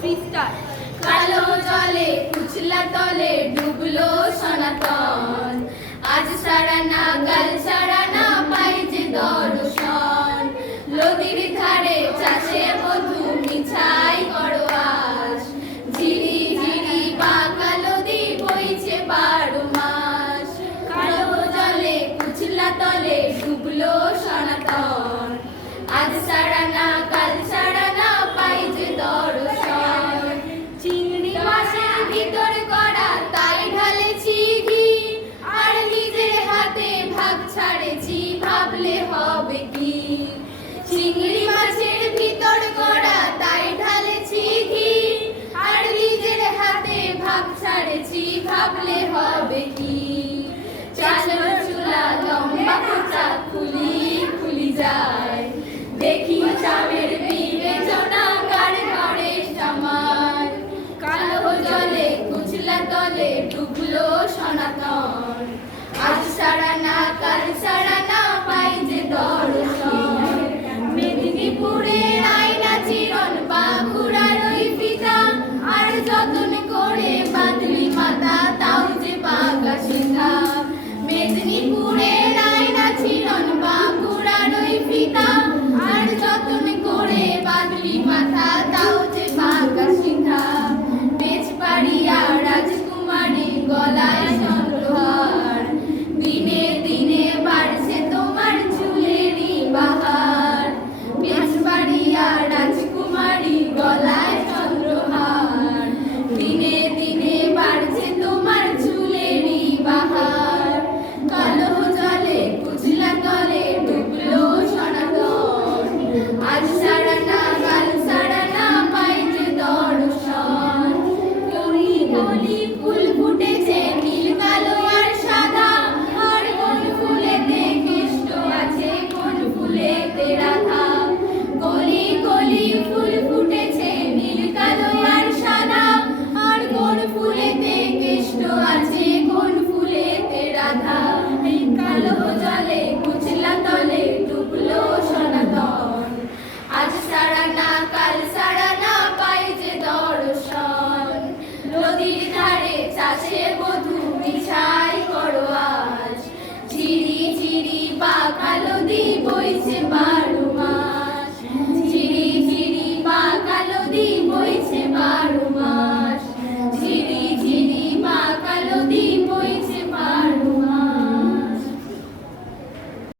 3 start. কালো জলে কুচলা তলে ডুবলো সনাতন, আজ সারা না কাল সারা না পাই যে দর্শন। নদীর ধারে চাষে মধু মিছাই করো আজ, ঝিরি ঝিরি বাঁকা নদী বইছে 12 মাস। কালো জলে কুচলা তলে ডুবলো সনাতন, আজ সারা না কাল সারা না পাই যে দর্শন। চিংড়ি মাছের ভিতর করা তাই ঢালেছি ঘি, আর নিজের হাতে ভাগ ছাড়েছি ভাবলে হবে কি। চিংড়ি মাছের ভিতর করা তাই ঢালেছি ঘি, আর নিজের হাতে ভাগ ছাড়েছি ভাবলে হবে কি। চালের চুলা লম্বা কোচা খুলি খুলি যায়, দেখি চামের বিবেচনা কার ঘরে সামার। কালো জলে কুচলা তলে ডুবলো সনাতন, আজ সারা না কাল সারা না পাই যে দর্শন।